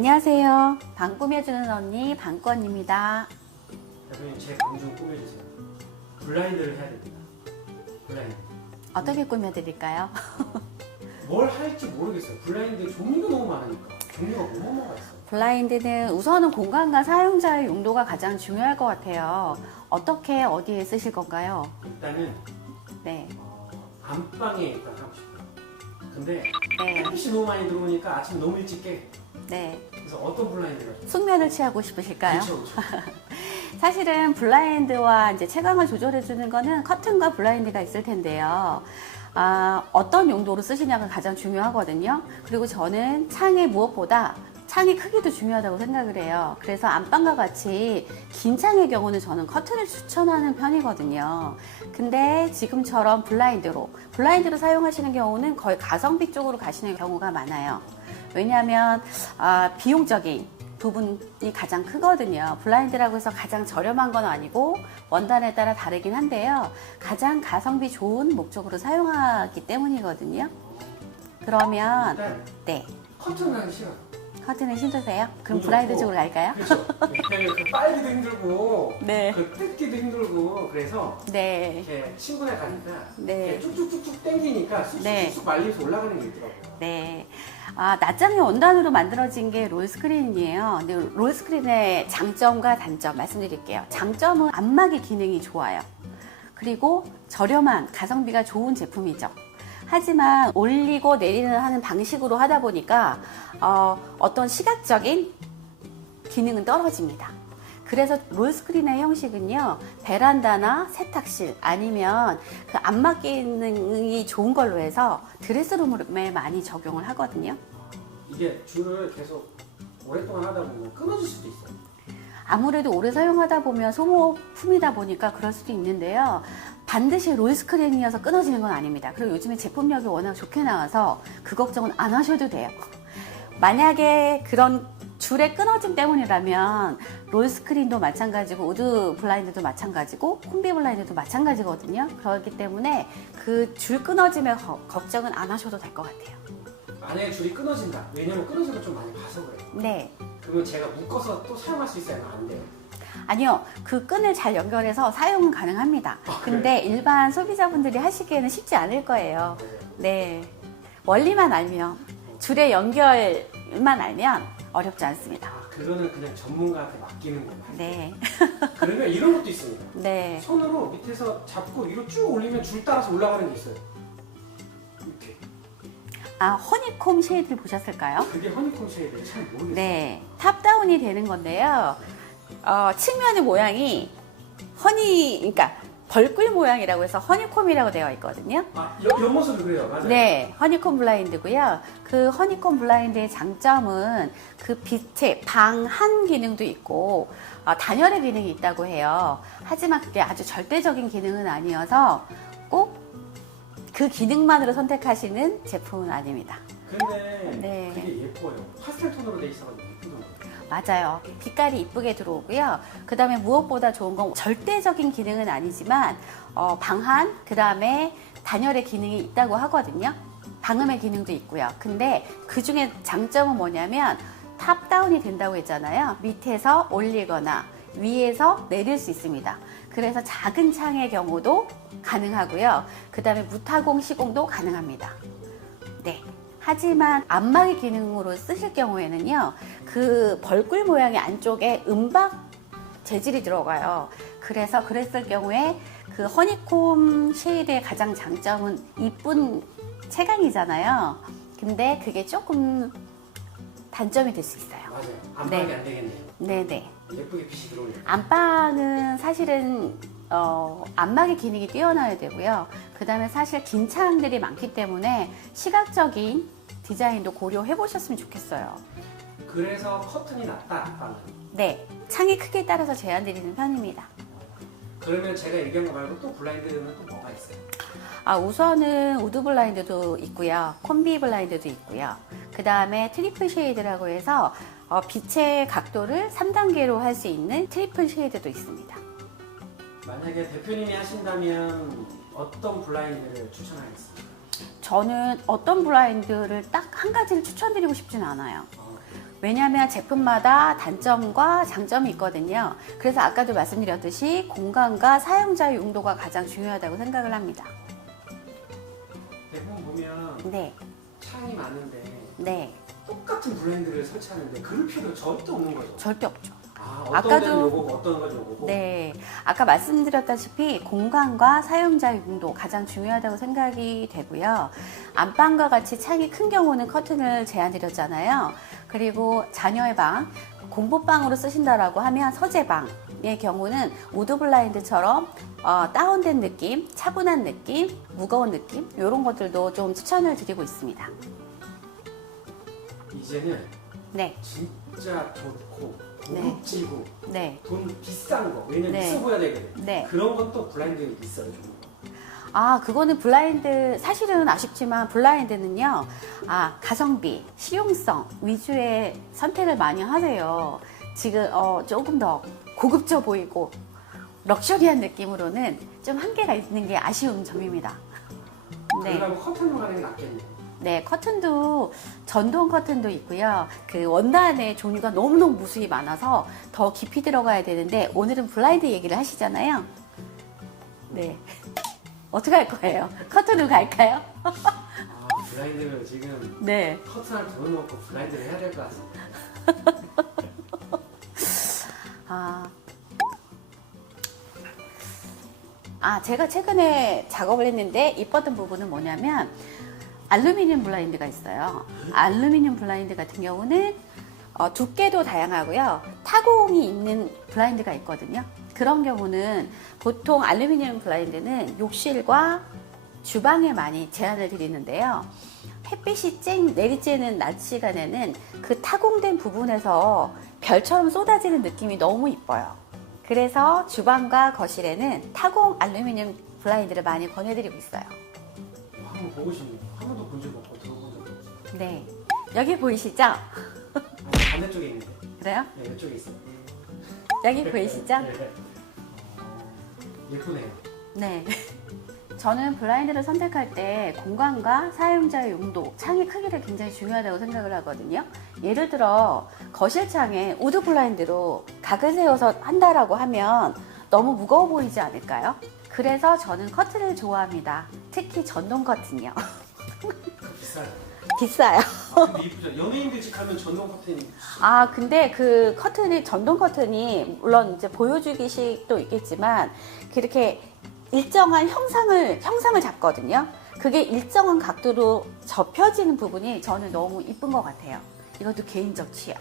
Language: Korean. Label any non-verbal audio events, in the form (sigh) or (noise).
안녕하세요. 방 꾸며주는 언니 방건입니다. 대표님 제방좀 꾸며주세요. 블라인드를 해야 됩니다. 블라인드. 어떻게 꾸며드릴까요? (laughs) 뭘 할지 모르겠어요. 블라인드 종류가 너무 많으니까. 종류가 뭐뭐가 있어. 블라인드는 우선은 공간과 사용자의 용도가 가장 중요할 것 같아요. 어떻게 어디에 쓰실 건가요? 일단은 네, 어, 안방에 일단 하고 싶어요. 근데 네, 햇빛이 너무 많이 들어오니까 아침 너무 일찍 깨. 네. 그래서 어떤 블라인드가? 숙면을 취하고 싶으실까요? 그렇죠, 그렇죠. (laughs) 사실은 블라인드와 이제 채광을 조절해 주는 거는 커튼과 블라인드가 있을 텐데요. 아, 어떤 용도로 쓰시냐가 가장 중요하거든요. 그리고 저는 창의 무엇보다 창의 크기도 중요하다고 생각을 해요. 그래서 안방과 같이 긴 창의 경우는 저는 커튼을 추천하는 편이거든요. 근데 지금처럼 블라인드로, 블라인드로 사용하시는 경우는 거의 가성비 쪽으로 가시는 경우가 많아요. 왜냐하면 아, 비용적인 부분이 가장 크거든요. 블라인드라고 해서 가장 저렴한 건 아니고 원단에 따라 다르긴 한데요. 가장 가성비 좋은 목적으로 사용하기 때문이거든요. 그러면 네 커튼을 하기 싫어요. 커튼을 신으세요? 그럼. 블라인드 어. 쪽으로 갈까요? 그렇죠. 왜냐면 그 빨기도 힘들고 네. 그 뜯기도 힘들고 그래서 네. 이렇게 친구네 가니까 네. 이렇게 쭉쭉쭉쭉 당기니까 네. 쑥쑥쑥 말리면서 올라가는 게 있더라고요. 네. 아, 낮장의 원단으로 만들어진 게 롤스크린이에요. 근데 롤스크린의 장점과 단점 말씀드릴게요. 장점은 안마기 기능이 좋아요. 그리고 저렴한 가성비가 좋은 제품이죠. 하지만 올리고 내리는 하는 방식으로 하다 보니까 어, 어떤 시각적인 기능은 떨어집니다. 그래서 롤스크린의 형식은요, 베란다나 세탁실 아니면 그 안마 기능이 좋은 걸로 해서 드레스룸에 많이 적용을 하거든요. 이게 줄을 계속 오랫동안 하다 보면 끊어질 수도 있어요. 아무래도 오래 사용하다 보면 소모품이다 보니까 그럴 수도 있는데요. 반드시 롤스크린이어서 끊어지는 건 아닙니다. 그리고 요즘에 제품력이 워낙 좋게 나와서 그 걱정은 안 하셔도 돼요. 만약에 그런 줄의 끊어짐 때문이라면 롤스크린도 마찬가지고 우드 블라인드도 마찬가지고 콤비 블라인드도 마찬가지거든요. 그렇기 때문에 그 줄 끊어짐의 거- 걱정은 안 하셔도 될 것 같아요. 만약에 줄이 끊어진다. 왜냐면 끊어진 걸좀 많이 봐서 그래요. 네. 그러면 제가 묶어서 또 사용할 수 있어요? 안 돼요? 아니요. 그 끈을 잘 연결해서 사용은 가능합니다. 아, 근데 일반 소비자분들이 하시기에는 쉽지 않을 거예요. 맞아요. 네. 원리만 알면, 줄의 연결만 알면 어렵지 않습니다. 아, 그거는 그냥 전문가한테 맡기는 거예요. 네. (laughs) 그러면 이런 것도 있습니다. 네. 손으로 밑에서 잡고 위로 쭉 올리면 줄 따라서 올라가는 게 있어요. 아, 허니콤 쉐이드를 보셨을까요? 그게 허니콤 쉐이드 참 모르겠어요. 네. 탑다운이 되는 건데요. 어, 측면의 모양이 허니, 그러니까 벌꿀 모양이라고 해서 허니콤이라고 되어 있거든요. 아, 옆, 옆모습이 그래요. 맞아요. 네, 허니콤 블라인드고요. 그 허니콤 블라인드의 장점은 그 빛의 방한 기능도 있고 어, 단열의 기능이 있다고 해요. 하지만 그게 아주 절대적인 기능은 아니어서 꼭 그 기능만으로 선택하시는 제품은 아닙니다. 근데 네. 그게 예뻐요. 파스텔 톤으로 돼 있어가지고 예쁘더라고요. 맞아요. 빛깔이 이쁘게 들어오고요. 그 다음에 무엇보다 좋은 건 절대적인 기능은 아니지만 어, 방한, 그 다음에 단열의 기능이 있다고 하거든요. 방음의 기능도 있고요. 근데 그 중에 장점은 뭐냐면 탑다운이 된다고 했잖아요. 밑에서 올리거나 위에서 내릴 수 있습니다. 그래서 작은 창의 경우도 가능하고요. 그 다음에 무타공 시공도 가능합니다. 네. 하지만 안마기 기능으로 쓰실 경우에는요, 그 벌꿀 모양의 안쪽에 은박 재질이 들어가요. 그래서 그랬을 경우에 그 허니콤 쉐이드의 가장 장점은 이쁜 채광이잖아요. 근데 그게 조금 단점이 될 수 있어요. 맞아요. 안방이 네. 안 되겠네요. 네네. 예쁘게 빛이 들어오니까. 안방은 사실은 어, 안마기 기능이 뛰어나야 되고요. 그 다음에 사실 긴 창들이 많기 때문에 시각적인 디자인도 고려해 보셨으면 좋겠어요. 그래서 커튼이 낫다 안방은. 네, 창의 크기에 따라서 제한 드리는 편입니다. 그러면 제가 얘기한 거 말고 또 블라인드는 또 뭐가 있어요? 아, 우선은 우드 블라인드도 있고요. 콤비 블라인드도 있고요. 그 다음에 트리플 쉐이드라고 해서 어, 빛의 각도를 3단계로 할 수 있는 트리플 쉐이드도 있습니다. 만약에 대표님이 하신다면 어떤 블라인드를 추천하겠습니까? 저는 어떤 블라인드를 딱 한 가지를 추천드리고 싶진 않아요. 어, 왜냐하면 제품마다 단점과 장점이 있거든요. 그래서 아까도 말씀드렸듯이 공간과 사용자의 용도가 가장 중요하다고 생각을 합니다. 대부분 보면 네, 창이 많은데 네, 똑같은 브랜드를 설치하는데 그럴 필요 절대 없는 거죠. 절대 없죠. 아, 어떤 아까도- 데는 요거고 어떤 건 요거고. 네, 아까 말씀드렸다시피 공간과 사용자의 용도 가장 중요하다고 생각이 되고요. 안방과 같이 창이 큰 경우는 커튼을 제한드렸잖아요. 그리고 자녀의 방, 공부방으로 쓰신다라고 하면 서재방의 경우는 우드 블라인드처럼 어, 다운된 느낌, 차분한 느낌, 무거운 느낌 이런 것들도 좀 추천을 드리고 있습니다. 이제는 네, 진짜 좋고 네. 고급지고 네, 돈 비싼 거 왜냐면 네. 있어 보여야 되거든. 네. 그런 건 또 블라인드 있어요. 좀. 아, 그거는 블라인드, 사실은 아쉽지만 블라인드는요, 아, 가성비, 실용성 위주의 선택을 많이 하세요. 지금, 어, 조금 더 고급져 보이고, 럭셔리한 느낌으로는 좀 한계가 있는 게 아쉬운 점입니다. 네. 그러면 커튼으로 가는 게 낫겠네. 네, 커튼도 전동 커튼도 있고요. 그 원단의 종류가 너무너무 무수히 많아서 더 깊이 들어가야 되는데 오늘은 블라인드 얘기를 하시잖아요. 네. 어떻게 할 거예요? 커튼으로 갈까요? 아, 블라인드를 지금 네. 커튼을 더 넣고 블라인드를 해야 될 것 같습니다. (laughs) 아. 아, 제가 최근에 작업을 했는데 이뻤던 부분은 뭐냐면 알루미늄 블라인드가 있어요. 알루미늄 블라인드 같은 경우는 어, 두께도 다양하고요. 타공이 있는 블라인드가 있거든요. 그런 경우는 보통 알루미늄 블라인드는 욕실과 주방에 많이 제한을 드리는데요. 햇빛이 쨍 내리쬐는 낮 시간에는 그 타공된 부분에서 별처럼 쏟아지는 느낌이 너무 이뻐요. 그래서 주방과 거실에는 타공 알루미늄 블라인드를 많이 권해드리고 있어요. 와, 한번 보고 싶네요. 한 번도 본 적 없고 들어본 적도 없어요. 네. 여기 보이시죠? 아, 반대쪽에 있는데. 그래요? 네, 이쪽에 있어요. 여기 보이시죠? (laughs) 네. 어, 예쁘네요. 네. 저는 블라인드를 선택할 때 공간과 사용자의 용도, 창의 크기를 굉장히 중요하다고 생각을 하거든요. 예를 들어 거실 창에 우드 블라인드로 각을 세워서 한다라고 하면 너무 무거워 보이지 않을까요? 그래서 저는 커튼을 좋아합니다. 특히 전동 커튼이요. 비싸요. 비싸요. 아, 근데 이쁘죠? 연예인들 집 가면 전동 커튼이 아, 근데 그 커튼이, 전동 커튼이, 물론 이제 보여주기식도 있겠지만, 그렇게 일정한 형상을, 형상을 잡거든요. 그게 일정한 각도로 접혀지는 부분이 저는 너무 이쁜 것 같아요. 이것도 개인적 취향.